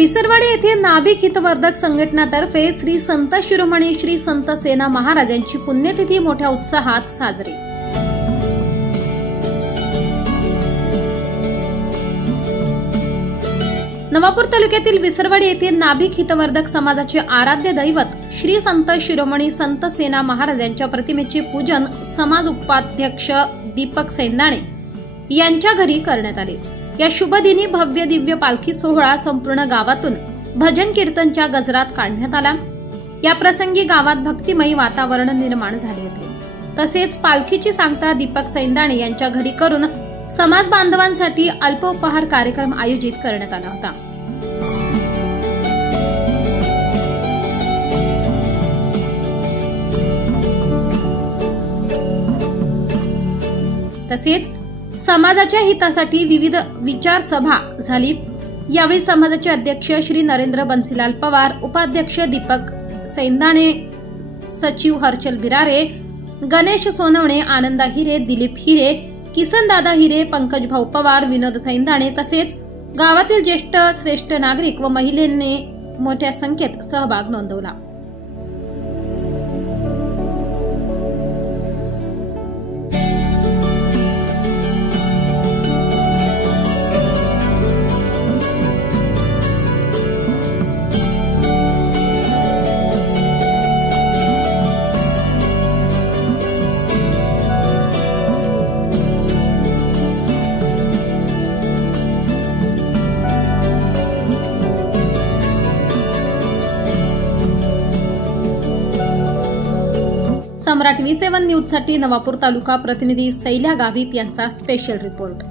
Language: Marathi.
विसरवाडी येथे नाभिक हितवर्धक संघटनातर्फे श्री संत शिरोमणी श्री संत सेना महाराज यांची पुण्यतिथी मोठ्या उत्साहात साजरी। नवापूर तालुक्यातील विसरवाडी येथे नाभिक हितवर्धक समाजाचे आराध्य दैवत श्री संत शिरोमणी संत सेना महाराज यांच्या प्रतिमेचे पूजन समाज उपाध्यक्ष दीपक सैंदाणे यांच्या घरी करण्यात आले। या शुभ दिनी भव्य दिव्य पालखी सोहळा संपूर्ण गावातून भजन कीर्तनच्या गजरात काढण्यात आला। या प्रसंगी गावात भक्तिमय वातावरण निर्माण झाले होते। तसेच पालखीची सांगता दीपक सैंदाणे यांच्या घरी करून समाज बांधवांसाठी अल्पोपहार कार्यक्रम आयोजित करण्यात आला होता। तसेच समाजाच्या हितासाठी विविध विचार सभा झाली। यावेळी समाजाचे अध्यक्ष श्री नरेंद्र बन्सीलाल पवार, उपाध्यक्ष दीपक सैंदाणे, सचिव हर्षल बिरारे, गणेश सोनवणे, आनंदा हिरे, दिलीप हिरे, किसन दादा हिरे, पंकज भाऊ पवार, विनोद सैंदाणे तसेच गावातील ज्येष्ठ श्रेष्ठ नागरिक व महिलांनी मोठ्या संख्येत सहभाग नोंदवला। सम्राट V7 न्यूज साठी नवापूर तालुका प्रतिनिधी सैल्या गावित यांचा स्पेशल रिपोर्ट।